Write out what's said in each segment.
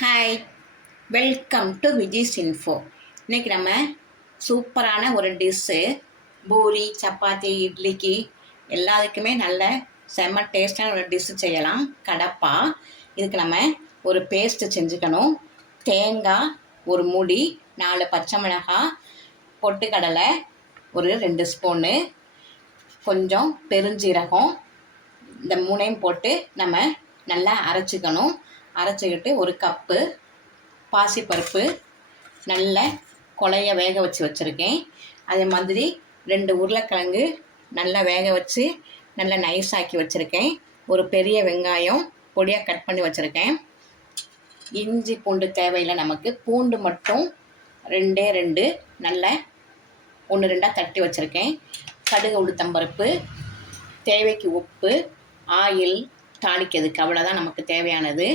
Hi, welcome to Viji's info. இன்றைக்கி நம்ம சூப்பரான ஒரு டிஷ்ஷு, பூரி, சப்பாத்தி, இட்லிக்கு எல்லாத்துக்குமே நல்ல செம்ம டேஸ்டான ஒரு டிஷ்ஷு செய்யலாம். கடப்பா. இதுக்கு நம்ம ஒரு பேஸ்ட்டு செஞ்சுக்கணும். தேங்காய் ஒரு மூடி, 4 பச்சை மிளகாய், பொட்டுக்கடலை ஒரு 2 ஸ்பூனு, கொஞ்சம் பெருஞ்சீரகம், இந்த 3ஐயும் போட்டு நம்ம நல்லா அரைச்சிக்கணும். அரைச்சிக்கிட்டு ஒரு கப்பு பாசிப்பருப்பு நல்ல கொலைய வேக வச்சுருக்கேன். அதே மாதிரி 2 உருளைக்கிழங்கு நல்லா வேக வச்சு நல்லா நைஸாக்கி வச்சுருக்கேன். ஒரு பெரிய வெங்காயம் பொடியாக கட் பண்ணி வச்சுருக்கேன். இஞ்சி பூண்டு தேவையில்லை நமக்கு. பூண்டு மட்டும் 2 நல்ல 1-2 தட்டி வச்சுருக்கேன். கடுகு உளுத்தம்பருப்பு, தேவைக்கு உப்பு, ஆயில் தாளிக்கிறதுக்கு அவ்வளோதான் நமக்கு தேவையானது.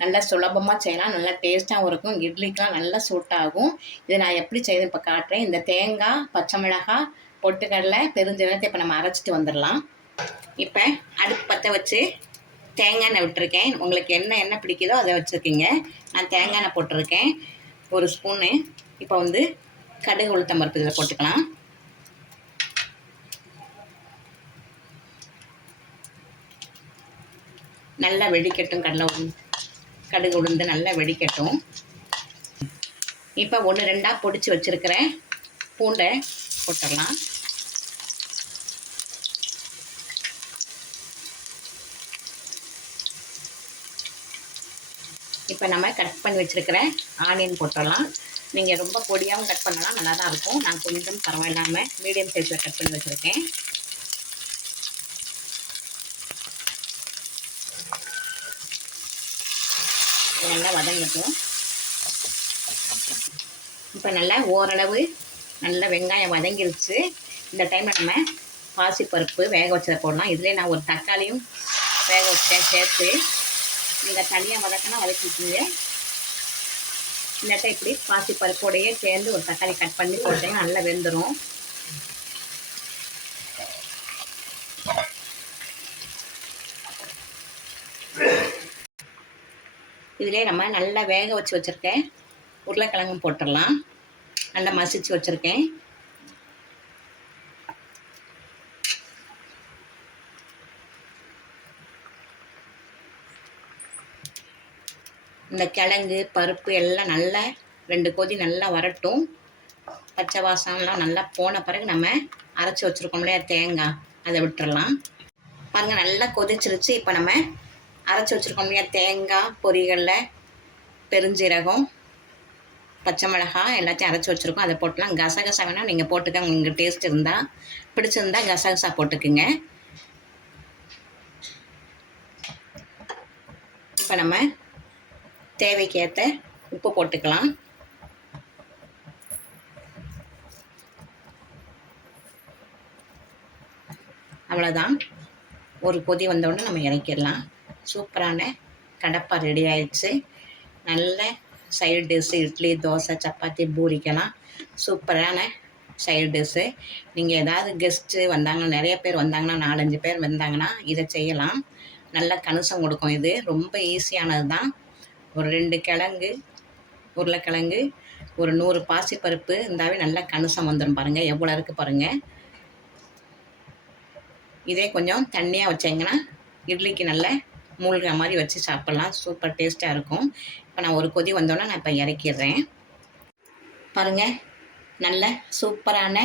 நல்லா சுலபமாக செய்யலாம், நல்லா டேஸ்ட்டாகவும் இருக்கும். இட்லிக்கெலாம் நல்லா சூட்டாகும். இதை நான் எப்படி செய்யுது இப்போ காட்டுறேன். இந்த தேங்காய், பச்சை மிளகாய், பொட்டுக்கடலை, பெருஞ்சீரகத்தை இப்போ நம்ம அரைச்சிட்டு வந்துடலாம். இப்போ அடுப்பு பற்ற வச்சு தேங்காய் எண்ணெய் விட்டுருக்கேன். உங்களுக்கு என்ன எண்ணெய் பிடிக்குதோ அதை வச்சுருக்கீங்க. நான் தேங்காய் எண்ணெய் போட்டிருக்கேன் 1 ஸ்பூனு. இப்போ வந்து கடுகு உளுத்தம்பருப்பு இதில் போட்டுக்கலாம். நல்லா வெடிக்கட்டும். கடுகு உளுந்து நல்லா வெடிக்கட்டும். இப்போ 1-2 பொடிச்சு வச்சுருக்கிறேன் பூண்டை போட்டுடலாம். இப்போ நம்ம கட் பண்ணி வச்சுருக்கிற ஆனியன் போட்டுடலாம். நீங்கள் ரொம்ப பொடியாகவும் கட் பண்ணலாம், நல்லா தான் இருக்கும். நான் கொஞ்சம் பரவாயில்லாமல் மீடியம் சைஸில் கட் பண்ணி வச்சுருக்கேன். நல்லா வதங்கட்டும். இப்போ நல்லா ஓரளவு நல்லா வெங்காயம் வதங்கிருச்சு. இந்த டைமில் நம்ம பாசிப்பருப்பு வேக வச்சதை போடலாம். இதிலே நான் ஒரு தக்காளியும் வேக வச்சேன் சேர்த்து. நீங்கள் தனியாக வதக்கினா வதக்கிக்கிங்க. இல்லாட்டா இப்படி பாசிப்பருப்போடையே சேர்ந்து ஒரு தக்காளி கட் பண்ணி போட்டீங்கன்னா நல்லா வெந்துடும். இதிலே நம்ம நல்லா வேக வச்சுருக்கேன் உருளைக்கிழங்கும் போட்டுடலாம். நல்லா மசிச்சு வச்சுருக்கேன். இந்த கிழங்கு பருப்பு எல்லாம் நல்லா 2 கொதி நல்லா வரட்டும். பச்சை வாசம்லாம் நல்லா போன பிறகு நம்ம அரைச்சி வச்சுருக்கோம் இல்லையா தேங்காய், அதை விட்டுறலாம். பாருங்கள் நல்லா கொதிச்சிருச்சு. இப்போ நம்ம அரைச்சி வச்சுருக்கோம் இல்லையா தேங்காய், பொரிகளில் பெருஞ்சீரகம், பச்சை மிளகாய் எல்லாத்தையும் அரைச்சி வச்சுருக்கோம். அதை போட்டலாம். கசகசா வேணால் நீங்கள் போட்டுக்கோங்க, உங்களுக்கு டேஸ்ட் இருந்தால். பிடிச்சிருந்தா கசகசா போட்டுக்குங்க. இப்போ நம்ம தேவைக்கேற்ற உப்பு போட்டுக்கலாம். அவ்வளோதான். ஒரு கொதி வந்தோடனே நம்ம இறக்கிடலாம். சூப்பரான கடப்பா ரெடி ஆயிடுச்சு. நல்ல சைடு டிஷ்ஷு இட்லி, தோசை, சப்பாத்தி, பூரிக்கெல்லாம் சூப்பரான சைடு டிஷ்ஷு. நீங்கள் ஏதாவது கெஸ்ட்டு வந்தாங்கன்னா, நிறைய பேர் வந்தாங்கன்னா, 4-5 பேர் வந்தாங்கன்னா இதை செய்யலாம். நல்ல கணிசம் கொடுக்கும். இது ரொம்ப ஈஸியானது தான். ஒரு 2 கிழங்கு உருளைக்கிழங்கு, ஒரு 100 பாசிப்பருப்பு இருந்தாவே நல்லா கணிசம் வந்துடும். பாருங்கள் எவ்வளோ இருக்குது பாருங்கள். இதே கொஞ்சம் தண்ணியாக வச்சிங்கன்னா இட்லிக்கு நல்ல மூழ்கிற மாதிரி வச்சு சாப்பிட்லாம். சூப்பர் டேஸ்ட்டாக இருக்கும். இப்போ நான் ஒரு கொதி வந்தோன்னே நான் இப்போ இறக்கிடுறேன். பாருங்கள் நல்ல சூப்பரான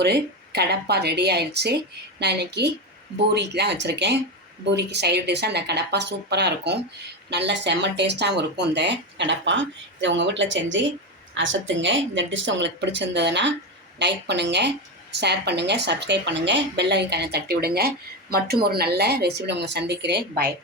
ஒரு கடப்பா ரெடி ஆயிடுச்சு. நான் இன்றைக்கி பூரிக்கு தான் வச்சுருக்கேன். பூரிக்கு சைடு டிஷ்ஷாக அந்த கடப்பா சூப்பராக இருக்கும். நல்ல செம்ம டேஸ்ட்டாகவும் இருக்கும் இந்த கடப்பா. இதை உங்கள் வீட்டில் செஞ்சு அசத்துங்க. இந்த டிஷ் உங்களுக்கு பிடிச்சிருந்ததுன்னா லைக் பண்ணுங்கள், ஷேர் பண்ணுங்கள், சப்ஸ்கிரைப் பண்ணுங்கள், பெல் ஐகானை தட்டி விடுங்க. மற்றும் ஒரு நல்ல ரெசிபியை உங்களை சந்திக்கிறேன். பாய்.